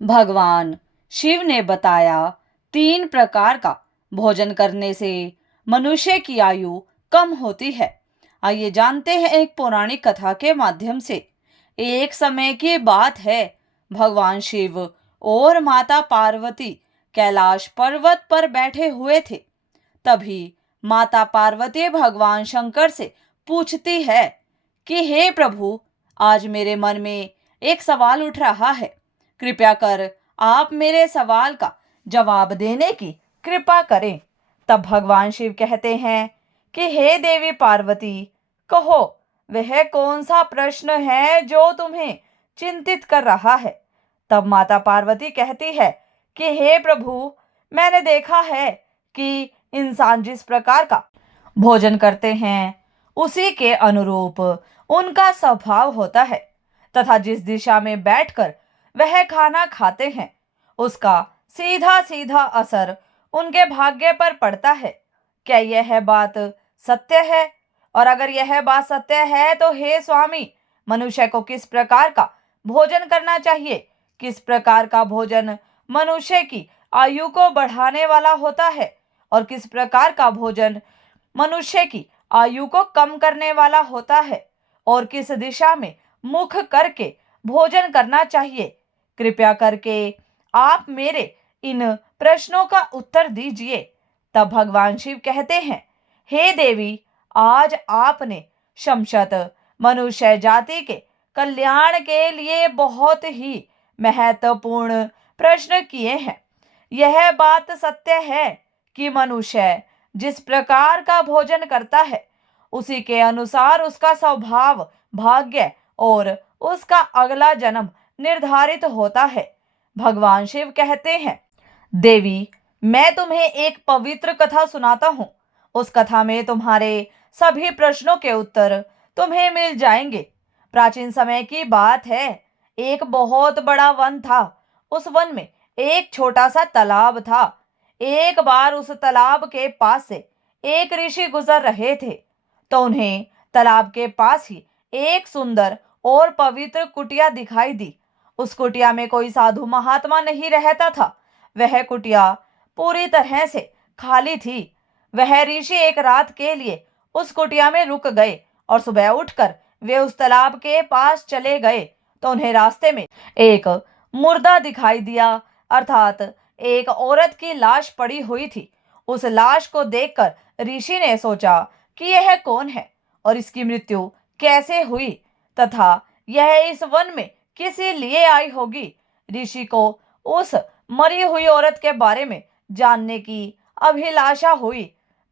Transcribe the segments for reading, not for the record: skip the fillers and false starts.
भगवान शिव ने बताया 3 प्रकार का भोजन करने से मनुष्य की आयु कम होती है। आइए जानते हैं एक पौराणिक कथा के माध्यम से। एक समय की बात है, भगवान शिव और माता पार्वती कैलाश पर्वत पर बैठे हुए थे। तभी माता पार्वती भगवान शंकर से पूछती है कि हे प्रभु, आज मेरे मन में एक सवाल उठ रहा है। कृपया कर आप मेरे सवाल का जवाब देने की कृपा करें। तब भगवान शिव कहते हैं कि हे देवी पार्वती, कहो वह कौन सा प्रश्न है जो तुम्हें चिंतित कर रहा है। तब माता पार्वती कहती है कि हे प्रभु, मैंने देखा है कि इंसान जिस प्रकार का भोजन करते हैं उसी के अनुरूप उनका स्वभाव होता है, तथा जिस दिशा में बैठकर वह खाना खाते हैं उसका सीधा सीधा असर उनके भाग्य पर पड़ता है। क्या यह बात सत्य है? और अगर यह बात सत्य है तो हे स्वामी, मनुष्य को किस प्रकार का भोजन करना चाहिए? किस प्रकार का भोजन मनुष्य की आयु को बढ़ाने वाला होता है और किस प्रकार का भोजन मनुष्य की आयु को कम करने वाला होता है, और किस दिशा में मुख करके भोजन करना चाहिए? कृपया करके आप मेरे इन प्रश्नों का उत्तर दीजिए। तब भगवान शिव कहते हैं, हे देवी, आज आपने शमशत मनुष्य जाति के कल्याण के लिए बहुत ही महत्वपूर्ण प्रश्न किए हैं। यह बात सत्य है कि मनुष्य जिस प्रकार का भोजन करता है उसी के अनुसार उसका स्वभाव, भाग्य और उसका अगला जन्म निर्धारित होता है। भगवान शिव कहते हैं, देवी, मैं तुम्हें एक पवित्र कथा सुनाता हूँ। उस कथा में तुम्हारे सभी प्रश्नों के उत्तर तुम्हें मिल जाएंगे। प्राचीन समय की बात है, एक बहुत बड़ा वन था। उस वन में एक छोटा सा तालाब था। एक बार उस तालाब के पास से एक ऋषि गुजर रहे थे, तो उन्हें तालाब के पास ही एक सुंदर और पवित्र कुटिया दिखाई दी। उस कुटिया में कोई साधु महात्मा नहीं रहता था। वह कुटिया पूरी तरह से खाली थी। वह ऋषि एक रात के लिए उस कुटिया में रुक गए और सुबह उठकर वे उस तालाब के पास चले गए, तो उन्हें रास्ते में एक मुर्दा दिखाई दिया, अर्थात एक औरत की लाश पड़ी हुई थी। उस लाश को देखकर ऋषि ने सोचा कि यह कौन है और इसकी मृत्यु कैसे हुई, तथा यह इस वन में किस लिए आई होगी। ऋषि को उस मरी हुई औरत के बारे में जानने की अभिलाषा हुई।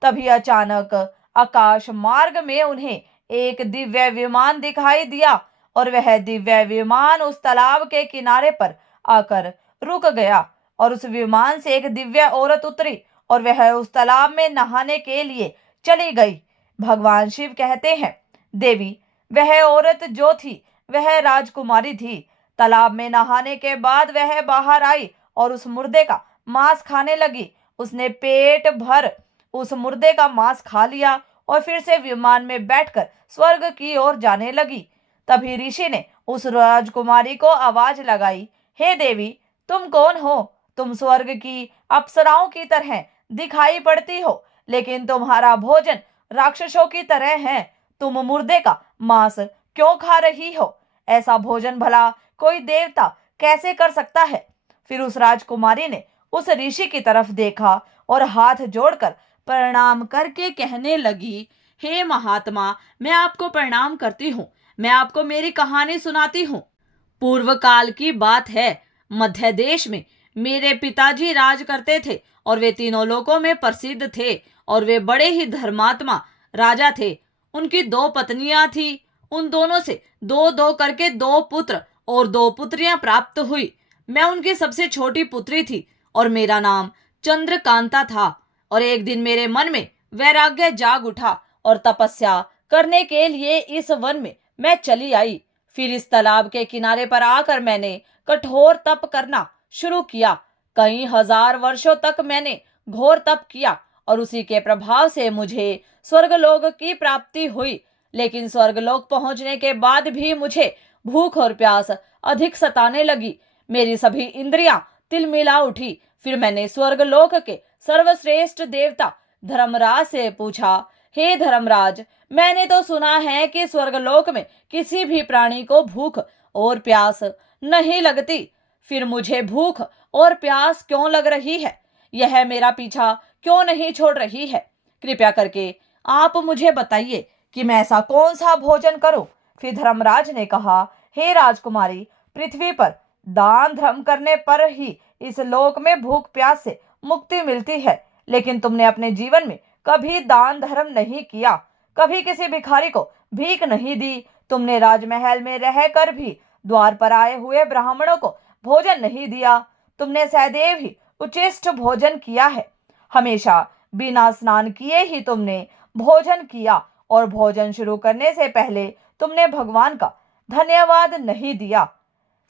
तभी अचानक आकाश मार्ग में उन्हें एक दिव्य विमान दिखाई दिया और वह दिव्य विमान उस तालाब के किनारे पर आकर रुक गया और उस विमान से एक दिव्य औरत उतरी और वह उस तालाब में नहाने के लिए चली गई। भगवान शिव कहते हैं, देवी, वह औरत जो थी वह राजकुमारी थी। तालाब में नहाने के बाद वह बाहर आई और उस मुर्दे का मांस खाने लगी। उसने पेट भर उस मुर्दे का मांस खा लिया और फिर से विमान में बैठकर स्वर्ग की ओर जाने लगी। तभी ऋषि ने उस राजकुमारी को आवाज लगाई, हे देवी, तुम कौन हो? तुम स्वर्ग की अप्सराओं की तरह दिखाई पड़ती हो, लेकिन तुम्हारा भोजन राक्षसों की तरह है। तुम मुर्दे का मांस क्यों खा रही हो? ऐसा भोजन भला कोई देवता कैसे कर सकता है? फिर उस राजकुमारी ने उस ऋषि की तरफ देखा और हाथ जोड़कर प्रणाम करके कहने लगी, हे महात्मा, मैं आपको प्रणाम करती हूँ। मैं आपको मेरी कहानी सुनाती हूँ। पूर्व काल की बात है। मध्य देश में मेरे पिताजी राज करते थे और वे तीनों लोकों में प्रसिद्ध थे और वे बड़े ही धर्मात्मा राजा थे। उनकी 2 पत्नियां थी। उन दोनों से 2-2 करके 2 पुत्र और 2 पुत्रियां प्राप्त हुई। मैं उनकी सबसे छोटी पुत्री थी और मेरा नाम चंद्रकांता था। और एक दिन मेरे मन में वैराग्य जाग उठा और तपस्या करने के लिए इस वन में मैं चली आई। फिर इस तालाब के किनारे पर आकर मैंने कठोर तप करना शुरू किया। कई हजार वर्षों तक मैंने घोर तप किया और उसी के प्रभाव से मुझे स्वर्गलोक की प्राप्ति हुई। लेकिन स्वर्गलोक पहुंचने के बाद भी मुझे भूख और प्यास अधिक सताने लगी। मेरी सभी इंद्रियां तिलमिला उठी। फिर मैंने स्वर्गलोक के सर्वश्रेष्ठ देवता धर्मराज से पूछा, हे धर्मराज, मैंने तो सुना है कि स्वर्गलोक में किसी भी प्राणी को भूख और प्यास नहीं लगती, फिर मुझे भूख और प्यास क्यों लग रही है? यह मेरा पीछा क्यों नहीं छोड़ रही है? कृपया करके आप मुझे बताइए कि मैं ऐसा कौन सा भोजन करूं? फिर धर्मराज ने कहा, हे राजकुमारी, पृथ्वी पर दान धर्म करने पर ही इस लोक में भूख प्यास से मुक्ति मिलती है, लेकिन तुमने अपने जीवन में कभी दान धर्म नहीं किया, कभी किसी भिखारी को भीख नहीं दी, तुमने राजमहल में रहकर भी द्वार पर आए हुए ब्राह्मणों को भोजन नहीं दिया, तुमने सदैव ही उचिष्ट भोजन किया है, हमेशा बिना स्नान किए ही तुमने भोजन किया और भोजन शुरू करने से पहले तुमने भगवान का धन्यवाद नहीं दिया।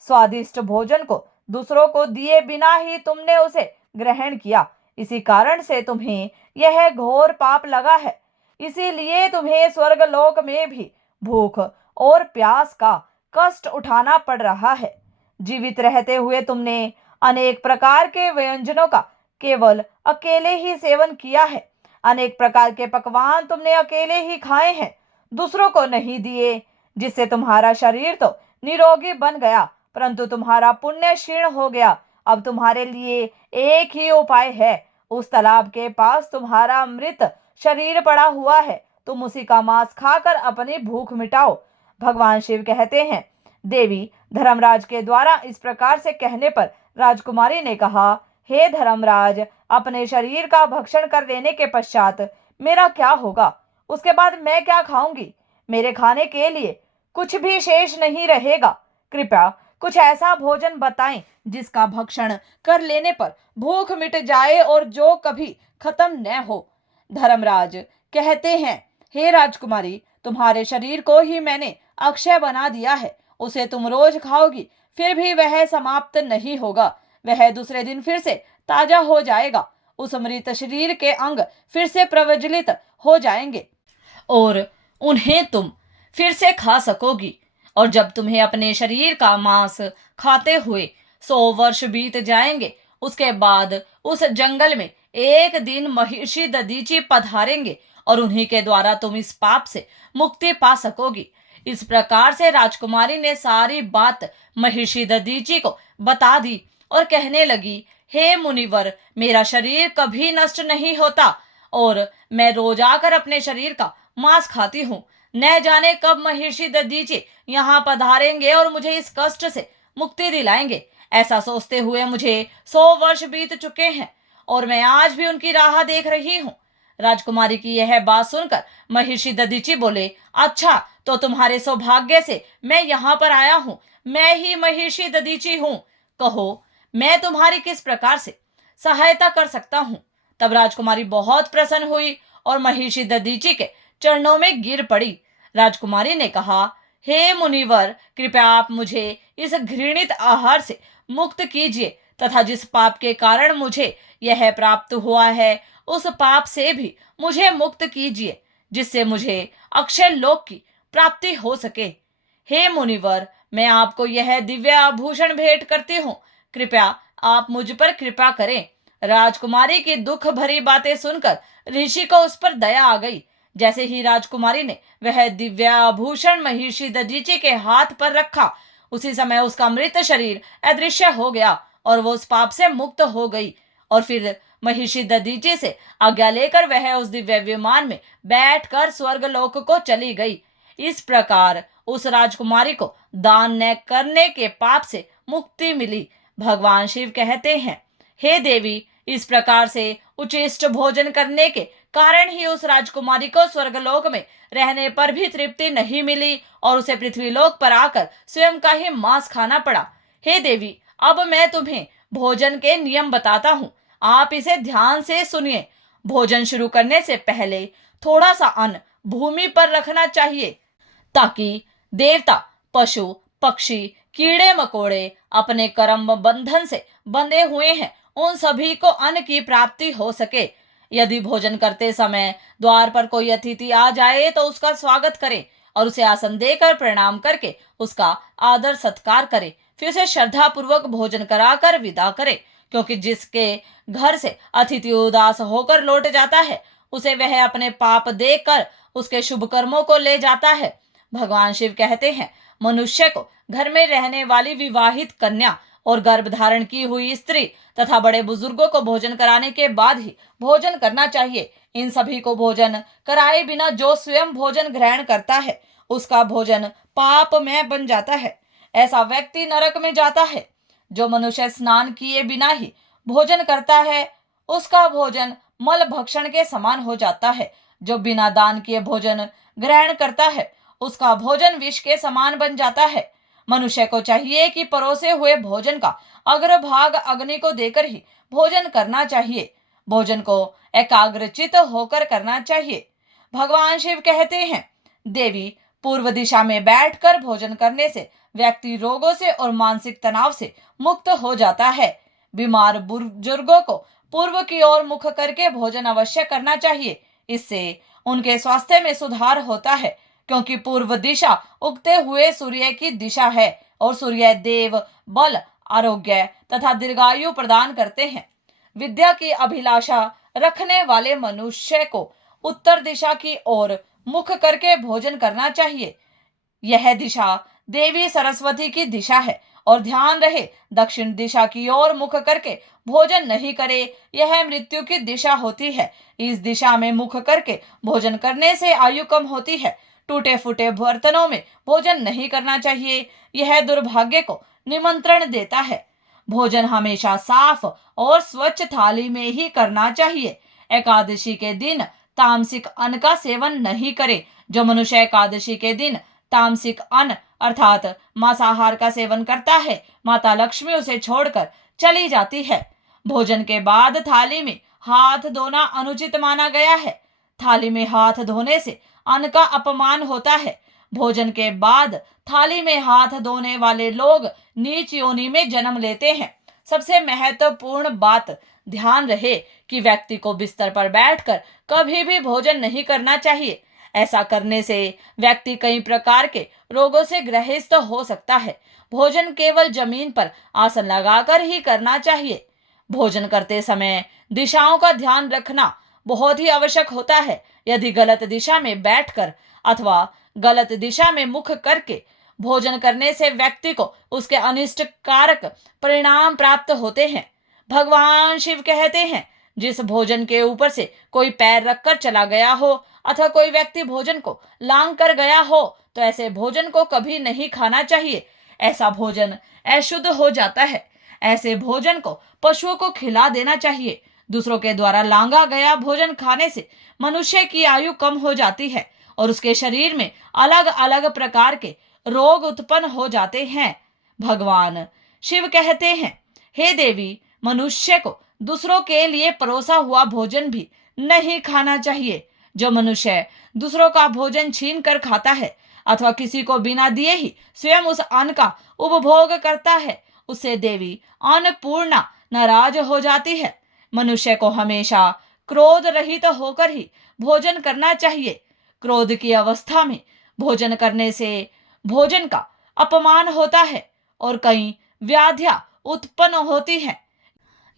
स्वादिष्ट भोजन को दूसरों को दिए बिना ही तुमने उसे ग्रहण किया, इसी कारण से तुम्हें यह घोर पाप लगा है। इसीलिए तुम्हें स्वर्गलोक में भी भूख और प्यास का कष्ट उठाना पड़ रहा है। जीवित रहते हुए तुमने अनेक प्रकार के व्यंजनों का केवल अकेले ही सेवन किया है, अनेक प्रकार के पकवान तुमने अकेले ही खाए हैं, दूसरों को नहीं दिए, जिससे तुम्हारा शरीर तो निरोगी बन गया, परंतु तुम्हारा पुण्य क्षीण हो गया। अब तुम्हारे लिए एक ही उपाय है, उस तालाब के पास तुम्हारा मृत शरीर पड़ा हुआ है, तुम उसी का मांस खाकर अपनी भूख मिटाओ। भगवान शिव कहते हैं, देवी धर्मराज के द्वारा इस प्रकार से कहने पर राजकुमारी ने कहा, हे धर्मराज, अपने शरीर का भक्षण कर लेने के पश्चात मेरा क्या होगा? उसके बाद मैं क्या खाऊंगी? मेरे खाने के लिए कुछ भी शेष नहीं रहेगा। कृपया कुछ ऐसा भोजन बताएं जिसका भक्षण कर लेने पर भूख मिट जाए और जो कभी खत्म न हो। धर्मराज कहते हैं, हे राजकुमारी, तुम्हारे शरीर को ही मैंने अक्षय बना दिया है, उसे तुम रोज खाओगी, फिर भी वह समाप्त नहीं होगा, वह दूसरे दिन फिर से ताजा हो जाएगा, उस मृत शरीर के अंग फिर से प्रज्वलित हो जाएंगे और उन्हें तुम फिर से खा सकोगी। और जब तुम्हें अपने शरीर का मांस खाते हुए 100 वर्ष बीत जाएंगे, उसके बाद उस जंगल में एक दिन महर्षि दधीचि पधारेंगे और उन्हीं के द्वारा तुम इस पाप से मुक्ति पा सकोगी। इस प्रकार से राजकुमारी ने सारी बात महर्षि दधीचि को बता दी और कहने लगी, हे मुनिवर, मेरा शरीर कभी नष्ट नहीं होता और मैं रोज आकर अपने शरीर का मांस खाती हूँ। न जाने कब महर्षि दधीचि यहाँ पधारेंगे और मुझे इस कष्ट से मुक्ति दिलाएंगे। ऐसा सोचते हुए मुझे 100 वर्ष बीत चुके हैं और मैं आज भी उनकी राह देख रही हूँ। राजकुमारी की यह बात सुनकर महर्षि दधीचि बोले, अच्छा, तो तुम्हारे सौभाग्य से मैं यहाँ पर आया हूँ, मैं ही महर्षि दधीचि हूँ, कहो मैं तुम्हारी किस प्रकार से सहायता कर सकता हूँ। तब राजकुमारी बहुत प्रसन्न हुई और महर्षि दधीचि के चरणों में गिर पड़ी। राजकुमारी ने कहा, हे मुनिवर, कृपया आप मुझे इस घृणित आहार से मुक्त कीजिए तथा जिस पाप के कारण मुझे यह प्राप्त हुआ है उस पाप से भी मुझे मुक्त कीजिए, जिससे मुझे अक्षय लोक की प्राप्ति हो सके। हे मुनिवर, मैं आपको यह दिव्य आभूषण भेंट करती हूँ, कृपया आप मुझ पर कृपा करें। राजकुमारी की दुख भरी बातें सुनकर ऋषि को उस पर दया आ गई। जैसे ही राजकुमारी ने वह दिव्य आभूषण महर्षि दधीचि के हाथ पर रखा, उसी समय उसका मृत शरीर अदृश्य हो गया और वो उस पाप से मुक्त हो गई। और फिर महर्षि दधीचि से आज्ञा लेकर वह उस दिव्य विमान में बैठकर स्वर्गलोक को चली गई। इस प्रकार उस राजकुमारी को दान न करने के पाप से मुक्ति मिली। भगवान शिव कहते हैं, हे देवी, इस प्रकार से उचिष्ट भोजन करने के कारण ही उस राजकुमारी को स्वर्गलोक में रहने पर भी तृप्ति नहीं मिली और उसे पृथ्वीलोक पर आकर स्वयं का ही मांस खाना पड़ा। हे देवी, अब मैं तुम्हें भोजन के नियम बताता हूँ, आप इसे ध्यान से सुनिए। भोजन शुरू करने से पहले थोड़ा सा अन्न भूमि पर रखना चाहिए ताकि देवता, पशु, पक्षी, कीड़े मकोड़े अपने कर्म बंधन से बंधे हुए हैं, उन सभी को अन्न की प्राप्ति हो सके। यदि भोजन करते समय द्वार पर कोई अतिथि आ जाए तो उसका स्वागत करें और उसे आसन देकर प्रणाम करके उसका आदर सत्कार करें। फिर उसे श्रद्धा पूर्वक भोजन कराकर विदा करे, क्योंकि जिसके घर से अतिथि उदास होकर लौट जाता है उसे वह अपने पाप देकर उसके शुभ कर्मों को ले जाता है। भगवान शिव कहते हैं, मनुष्य को घर में रहने वाली विवाहित कन्या और गर्भ धारण की हुई स्त्री तथा बड़े बुजुर्गों को भोजन कराने के बाद ही भोजन करना चाहिए। इन सभी को भोजन कराए बिना जो स्वयं भोजन ग्रहण करता है उसका भोजन पापमय बन जाता है। ऐसा व्यक्ति नरक में जाता है। जो मनुष्य स्नान किए बिना ही भोजन करता है उसका भोजन मल भक्षण के समान हो जाता है। जो बिना दान किए भोजन ग्रहण करता है उसका भोजन विष के समान बन जाता है। मनुष्य को चाहिए कि परोसे हुए भोजन का अग्रभाग अग्नि को देकर ही भोजन करना चाहिए। भोजन को एकाग्रचित होकर करना चाहिए। भगवान शिव कहते हैं, देवी पूर्व दिशा में बैठकर भोजन करने से व्यक्ति रोगों से और मानसिक तनाव से मुक्त हो जाता है। बीमार बुजुर्गों को पूर्व की ओर मुख करके भोजन अवश्य करना चाहिए। इससे उनके स्वास्थ्य में सुधार होता है, क्योंकि पूर्व दिशा उगते हुए सूर्य की दिशा है और सूर्य देव बल, आरोग्य तथा दीर्घायु प्रदान करते हैं। विद्या की अभिलाषा रखने वाले मनुष्य को उत्तर दिशा की ओर मुख करके भोजन करना चाहिए। यह दिशा देवी सरस्वती की दिशा है और ध्यान रहे, दक्षिण दिशा की ओर मुख करके भोजन नहीं करे, यह मृत्यु की दिशा होती है। इस दिशा में मुख करके भोजन करने से आयु कम होती है। टूटे फूटे बर्तनों में भोजन नहीं करना चाहिए, यह दुर्भाग्य को निमंत्रण देता है। भोजन हमेशा साफ और स्वच्छ थाली में ही करना चाहिए। एकादशी के दिन तामसिक अन्न का सेवन नहीं करे। जो मनुष्य एकादशी के दिन तामसिक अन्न अर्थात मांसाहार का सेवन करता है, माता लक्ष्मी उसे छोड़कर चली जाती है। भोजन के बाद थाली में हाथ धोना अनुचित माना गया है। थाली में हाथ धोने से अन्न का अपमान होता है। भोजन के बाद थाली में हाथ धोने वाले लोग नीच योनि में जन्म लेते हैं। सबसे महत्वपूर्ण बात ध्यान रहे कि व्यक्ति को बिस्तर पर बैठकर कभी भी भोजन नहीं करना चाहिए। ऐसा करने से व्यक्ति कई प्रकार के रोगों से ग्रसित हो सकता है। भोजन केवल जमीन पर आसन लगाकर ही करना चाहिए। भोजन करते समय दिशाओं का ध्यान रखना बहुत ही आवश्यक होता है। यदि गलत दिशा में बैठकर अथवा गलत दिशा में मुख करके भोजन करने से व्यक्ति को उसके अनिष्ट कारक परिणाम प्राप्त होते हैं। भगवान शिव कहते हैं, जिस भोजन के ऊपर से कोई पैर रखकर चला गया हो अथवा कोई व्यक्ति भोजन को लांग कर गया हो तो ऐसे भोजन को कभी नहीं खाना चाहिए। ऐसा भोजन अशुद्ध हो जाता है। ऐसे भोजन को पशुओं को खिला देना चाहिए। दूसरों के द्वारा लांगा गया भोजन खाने से मनुष्य की आयु कम हो जाती है और उसके शरीर में अलग अलग प्रकार के रोग उत्पन्न हो जाते हैं। भगवान शिव कहते हैं, हे देवी, मनुष्य को दूसरों के लिए परोसा हुआ भोजन भी नहीं खाना चाहिए। जो मनुष्य दूसरों का भोजन छीन कर खाता है अथवा किसी को बिना दिए ही स्वयं उस अन्न का उपभोग करता है, उससे देवी अन्नपूर्णा नाराज हो जाती है। मनुष्य को हमेशा क्रोध रहित होकर ही भोजन करना चाहिए। क्रोध की अवस्था में भोजन करने से भोजन का अपमान होता है और कई व्याधियां उत्पन्न होती हैं।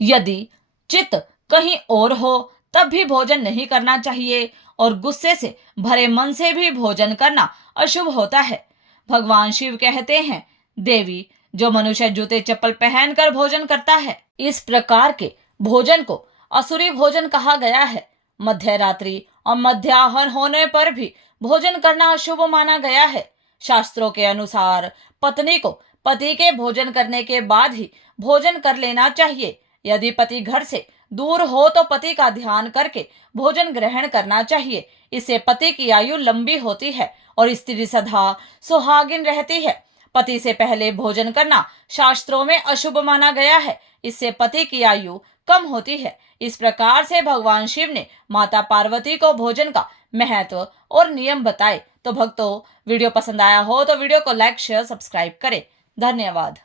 यदि चित्त कहीं और हो तब भी भोजन नहीं करना चाहिए और गुस्से से भरे मन से भी भोजन करना अशुभ होता है। भगवान शिव कहते हैं, देवी, जो मनुष्य जूते चप्पल पहनकर भोजन करता है, इस प्रकार के भोजन को असुरी भोजन कहा गया है। मध्य रात्रि और मध्याह्न होने पर भी भोजन करना अशुभ माना गया है। शास्त्रों के अनुसार पत्नी को पति के भोजन करने के बाद ही भोजन कर लेना चाहिए। यदि पति घर से दूर हो तो पति का ध्यान करके भोजन ग्रहण करना चाहिए। इससे पति की आयु लंबी होती है और स्त्री सदा सुहागिन रहती है। पति से पहले भोजन करना शास्त्रों में अशुभ माना गया है। इससे पति की आयु कम होती है। इस प्रकार से भगवान शिव ने माता पार्वती को भोजन का महत्व और नियम बताए। तो भक्तों, वीडियो पसंद आया हो तो वीडियो को लाइक, शेयर, सब्सक्राइब करें। धन्यवाद।